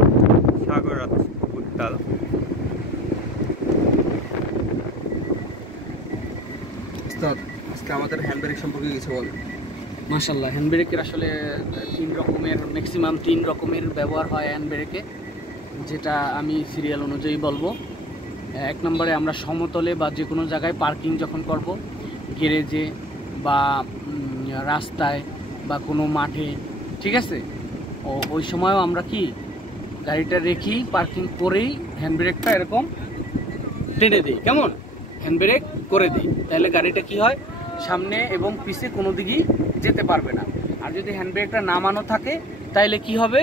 সাগর উত্তাল। আজকে আমাদের হ্যান্ড ব্রেক সম্পর্কে কিছু বল। মাশাআল্লাহ, হ্যান্ড ব্রেকের আসলে ম্যাক্সিমাম 3 রকমের ব্যবহার হয় হ্যান্ড ব্রেকে, যেটা আমি সিরিয়াল অনুযায়ী বলবো। 1 নম্বরে আমরা সমতলে বা যে কোনো জায়গায় পার্কিং যখন করব, গ্যারেজে বা রাস্তায় বা কোনো মাঠে, ঠিক আছে, ওই সময়ও আমরা কি গাড়িটা রেখেই পার্কিং করেই হ্যান্ড ব্রেকটা এরকম টেনে দিই। কেমন? হ্যান্ড ব্রেক করে দিই, তাহলে গাড়িটা কি হয়, সামনে এবং পিছে কোনো দিকেই যেতে পারবে না। আর যদি হ্যান্ড ব্রেকটা নামানো থাকে তাহলে কি হবে,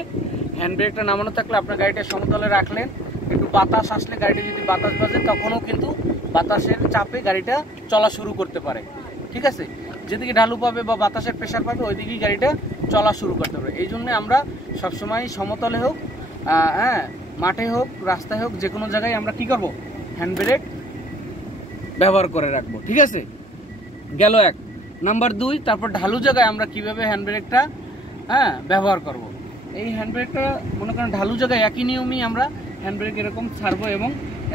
হ্যান্ড ব্রেকটা নামানো থাকলে আপনার গাড়িটা সমতলে রাখলেন, একটু বাতাস আসলে গাড়িটা যদি বাতাস বাজে তখনও কিন্তু বাতাসের চাপে গাড়িটা চলা শুরু করতে পারে। ঠিক আছে, যেদিকে ঢালু পাবে বা বাতাসের প্রেশার পাবে ওই দিকেই গাড়িটা চলা শুরু করতে পারে। এই জন্য আমরা সবসময় সমতলে হোক, মাঠে হোক, রাস্তায় হোক, যে কোনো জায়গায় আমরা কি করব, হ্যান্ড ব্রেক ব্যবহার করে রাখবো। ঠিক আছে, গেল 1 নাম্বার 2। তারপর ঢালু জায়গায় আমরা কিভাবে হ্যান্ড ব্রেকটা ব্যবহার করব। এই হ্যান্ড ব্রেকটা মনে করেন ঢালু জায়গায় একই নিয়মই আমরা হ্যান্ড ব্রেক এরকম ছাড়বো, এবং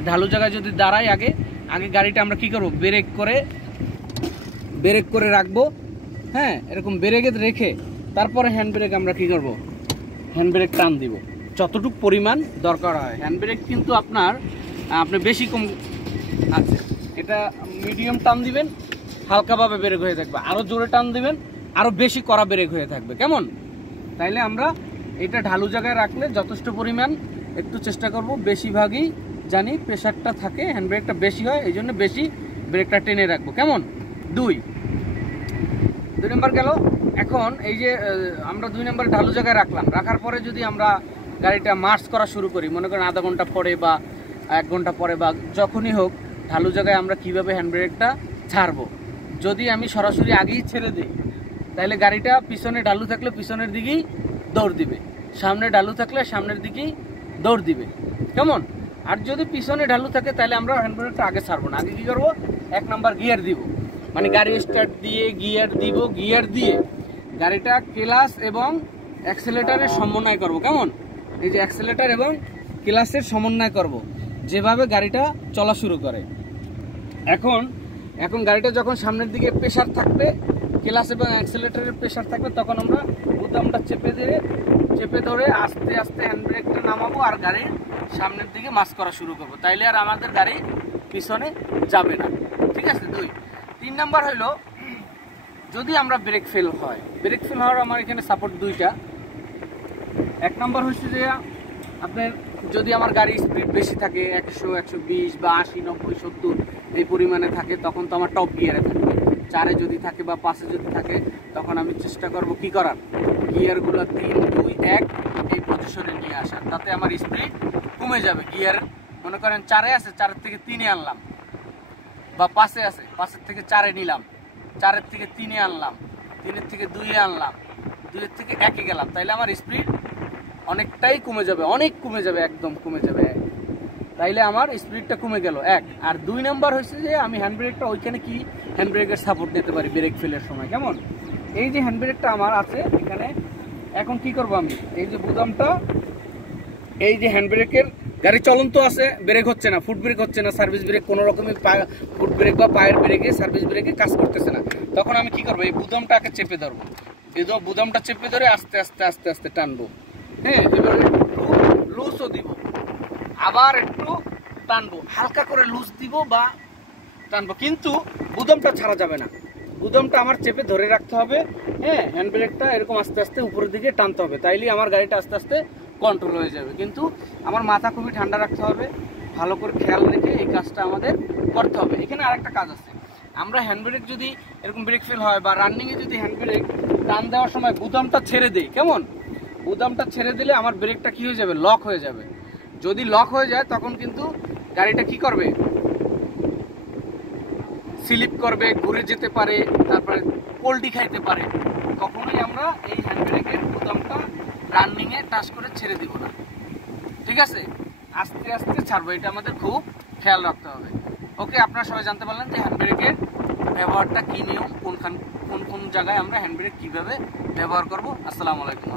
ঢালু জায়গায় যদি দাঁড়াই আগে গাড়িটা আমরা কি করব, ব্রেক করে রাখবো। এরকম ব্রেকে রেখে তারপরে হ্যান্ড ব্রেক আমরা কি করব, হ্যান্ড ব্রেক টান দিব যতটুকু পরিমাণ দরকার হয়। হ্যান্ড ব্রেক কিন্তু আপনি বেশি কম আছে, এটা মিডিয়াম টান দিবেন, হালকাভাবে ব্রেক হয়ে থাকবে, আরও জোরে টান দিবেন, আরও বেশি কড়া ব্রেক হয়ে থাকবে। কেমন? তাইলে আমরা এটা ঢালু জায়গায় রাখলে যথেষ্ট পরিমাণ একটু চেষ্টা করব, বেশিরভাগই জানি প্রেশারটা থাকে, হ্যান্ড ব্রেকটা বেশি হয়, এই জন্য বেশি ব্রেকটা টেনে রাখবো। কেমন? 2 নম্বর গেল। এখন এই যে আমরা 2 নম্বর ঢালু জায়গায় রাখার পরে যদি আমরা গাড়িটা মার্চ করা শুরু করি, মনে করেন আধা ঘন্টা পরে বা 1 ঘন্টা পরে বা যখনই হোক, ঢালু জায়গায় আমরা কিভাবে হ্যান্ড ব্রেকটা ছাড়বো। যদি আমি সরাসরি আগেই ছেড়ে দিই তাহলে গাড়িটা পিছনে ঢালু থাকলে পিছনের দিকেই দৌড় দিবে, সামনে ঢালু থাকলে সামনের দিকেই দৌড় দিবে। কেমন? আর যদি পিছনে ঢালু থাকে তাহলে আমরা হ্যান্ড ব্রেকটা আগে ছাড়বো না, আগে কি করবো, 1 নাম্বার গিয়ার দিব, মানে গাড়ি স্টার্ট দিয়ে গিয়ার দিব, গিয়ার দিয়ে গাড়িটা ক্লাচ এবং অ্যাক্সেলেটারের সমন্বয় করব। কেমন? এই যে অ্যাক্সেলেটার এবং ক্লাচের সমন্বয় করব, যেভাবে গাড়িটা চলা শুরু করে। এখন গাড়িটা যখন সামনের দিকে প্রেশার থাকবে, ক্লাচ এবং অ্যাক্সেলেটারের প্রেশার থাকবে, তখন আমরা বোতামটা চেপে ধরে আস্তে আস্তে হ্যান্ড ব্রেকটা নামাবো আর গাড়ির সামনের দিকে মাস করা শুরু করবো, তাইলে আর আমাদের গাড়ি পিছনে যাবে না। ঠিক আছে? 2 3 নাম্বার হলো, যদি আমরা ব্রেক ফেল হওয়ার আমার এখানে সাপোর্ট 2টা। 1 নাম্বার হচ্ছে যে আপনার যদি আমার গাড়ির স্পিড বেশি থাকে, 100 120 বা 80 90 70 এই পরিমাণে থাকে, তখন তো আমার টপ গিয়ারে থাকবে। 4-এ যদি থাকে বা 5-এ যদি থাকে, তখন আমি চেষ্টা করব কি করার, গিয়ারগুলো 3 2 1 এই পজিশনে নিয়ে আসার, তাতে আমার স্পিড কমে যাবে। গিয়ার মনে করেন 4-এ আছে, 4-এর থেকে 3-এ আনলাম, বা 5-এ আছে, 5-এর থেকে 4-এ নিলাম, 4-এর থেকে 3-এ আনলাম, 3-এর থেকে 2-এ আনলাম, 2-এর থেকে 1-এ গেলাম, তাইলে আমার স্পিড অনেকটাই কমে যাবে, একদম কমে যাবে। তাইলে আমার স্পিডটা কমে গেল 1। আর 2 নাম্বার হচ্ছে যে আমি হ্যান্ড ব্রেকটা ওইখানে কি হ্যান্ড ব্রেকের সাপোর্ট নিতে পারি ব্রেক ফেলের সময়। কেমন? এই যে হ্যান্ড ব্রেকটা আমার আছে এখানে, এখন কি করব, আমি এই যে বুদামটা, এই যে হ্যান্ড ব্রেকের গাড়ি চলন্ত আছে, ব্রেক হচ্ছে না, ফুট ব্রেক হচ্ছে না, সার্ভিস ব্রেক কোনো রকমের ফুট ব্রেক বা পায়ের ব্রেকে, সার্ভিস ব্রেকে কাজ করতেছে না, তখন আমি কি করবো, এই বুদামটাকে চেপে ধরবো, এই বুদামটা চেপে ধরে আস্তে আস্তে আস্তে আস্তে টানবো। এবার একটু লুজও দিব, আবার একটু টানবো, হালকা করে লুজ দিব বা টানবো, কিন্তু বুদামটা ছাড়া যাবে না, বুদামটা আমার চেপে ধরে রাখতে হবে। হ্যান্ড ব্রেকটা এরকম আস্তে আস্তে উপরের দিকে টানতে হবে, তাইলেই আমার গাড়িটা আস্তে আস্তে কন্ট্রোল হয়ে যাবে। কিন্তু আমার মাথা খুবই ঠান্ডা রাখতে হবে, ভালো করে খেয়াল রেখে এই কাজটা আমাদের করতে হবে। এখানে আরেকটা কাজ আছে, আমরা হ্যান্ড ব্রেক যদি এরকম ব্রেক ফেল হয় বা রানিংয়ে যদি হ্যান্ড ব্রেক টান দেওয়ার সময় বুদামটা ছেড়ে দেই, কেমন, বুদামটা ছেড়ে দিলে আমার ব্রেকটা কি হয়ে যাবে, লক হয়ে যাবে। যদি লক হয়ে যায় তখন কিন্তু গাড়িটা কি করবে, স্লিপ করবে, ঘুরে যেতে পারে, তারপরে পোল্টি খাইতে পারে। কখনোই আমরা এই হ্যান্ড ব্রেকের বুদামটা রানিংয়ে টাচ করে ছেড়ে দিব না। ঠিক আছে? আস্তে আস্তে ছাড়বো, এটা আমাদের খুব খেয়াল রাখতে হবে। ওকে, আপনারা সবাই জানতে পারলেন যে হ্যান্ড ব্রেকের ব্যবহারটা কী নিয়ম, কোন কোন জায়গায় আমরা হ্যান্ড ব্রেক কীভাবে ব্যবহার করবো। আসসালামু আলাইকুম।